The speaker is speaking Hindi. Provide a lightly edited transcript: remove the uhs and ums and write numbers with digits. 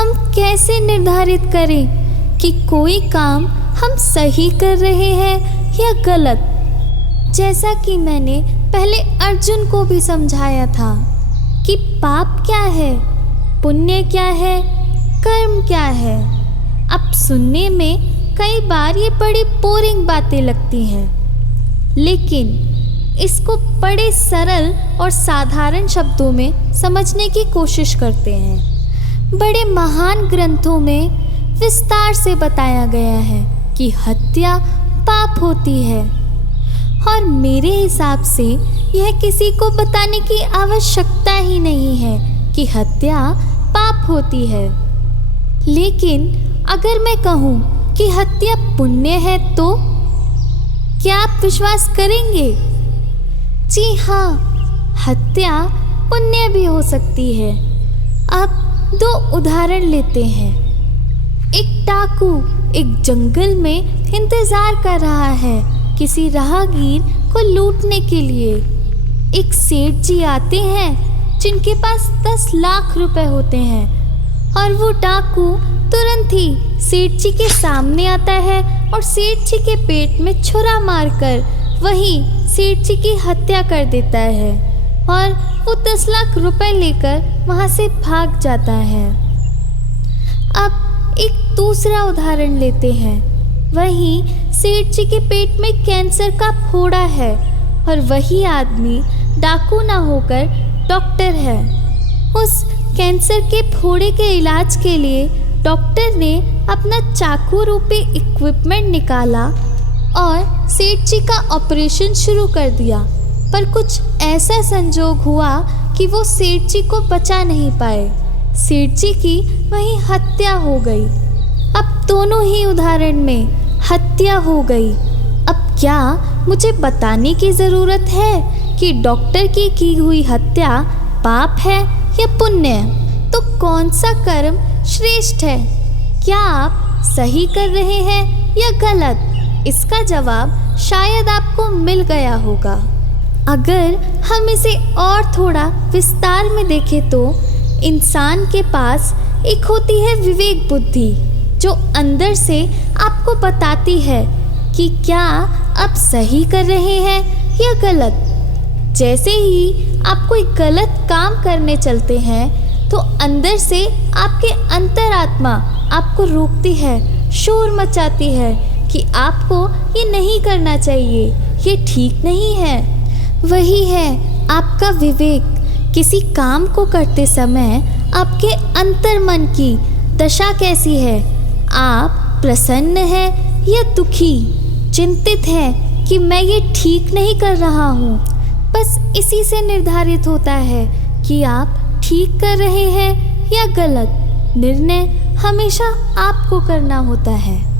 हम कैसे निर्धारित करें कि कोई काम हम सही कर रहे हैं या गलत? जैसा कि मैंने पहले अर्जुन को भी समझाया था कि पाप क्या है, पुण्य क्या है, कर्म क्या है। अब सुनने में कई बार ये बड़ी बोरिंग बातें लगती हैं, लेकिन इसको बड़े सरल और साधारण शब्दों में समझने की कोशिश करते हैं। बड़े महान ग्रंथों में विस्तार से बताया गया है कि हत्या पाप होती है, और मेरे हिसाब से यह किसी को बताने की आवश्यकता ही नहीं है कि हत्या पाप होती है। लेकिन अगर मैं कहूँ कि हत्या पुण्य है तो क्या आप विश्वास करेंगे? जी हाँ, हत्या पुण्य भी हो सकती है। अब 2 उदाहरण लेते हैं। एक डाकू एक जंगल में इंतजार कर रहा है किसी राहगीर को लूटने के लिए। एक सेठ जी आते हैं जिनके पास 10 लाख रुपए होते हैं, और वो डाकू तुरंत ही सेठ जी के सामने आता है और सेठ जी के पेट में छुरा मारकर वहीं सेठ जी की हत्या कर देता है, और वो 10 लाख रुपए लेकर वहाँ से भाग जाता है। अब एक दूसरा उदाहरण लेते हैं। वहीं सेठ जी के पेट में कैंसर का फोड़ा है, और वही आदमी डाकू ना होकर डॉक्टर है। उस कैंसर के फोड़े के इलाज के लिए डॉक्टर ने अपना चाकू रूपी इक्विपमेंट निकाला और सेठ जी का ऑपरेशन शुरू कर दिया, पर कुछ ऐसा संजोग हुआ कि वो सेठ जी को बचा नहीं पाए। सेठ जी की वहीं हत्या हो गई। अब दोनों ही उदाहरण में हत्या हो गई। अब क्या मुझे बताने की ज़रूरत है कि डॉक्टर की हुई हत्या पाप है या पुण्य? तो कौन सा कर्म श्रेष्ठ है? क्या आप सही कर रहे हैं या गलत? इसका जवाब शायद आपको मिल गया होगा। अगर हम इसे और थोड़ा विस्तार में देखें तो इंसान के पास एक होती है विवेक बुद्धि, जो अंदर से आपको बताती है कि क्या आप सही कर रहे हैं या गलत। जैसे ही आप कोई गलत काम करने चलते हैं तो अंदर से आपके अंतरात्मा आपको रोकती है, शोर मचाती है कि आपको ये नहीं करना चाहिए, ये ठीक नहीं है। वही है आपका विवेक। किसी काम को करते समय आपके अंतर्मन की दशा कैसी है? आप प्रसन्न हैं या दुखी, चिंतित हैं कि मैं ये ठीक नहीं कर रहा हूँ? बस इसी से निर्धारित होता है कि आप ठीक कर रहे हैं या गलत। निर्णय हमेशा आपको करना होता है।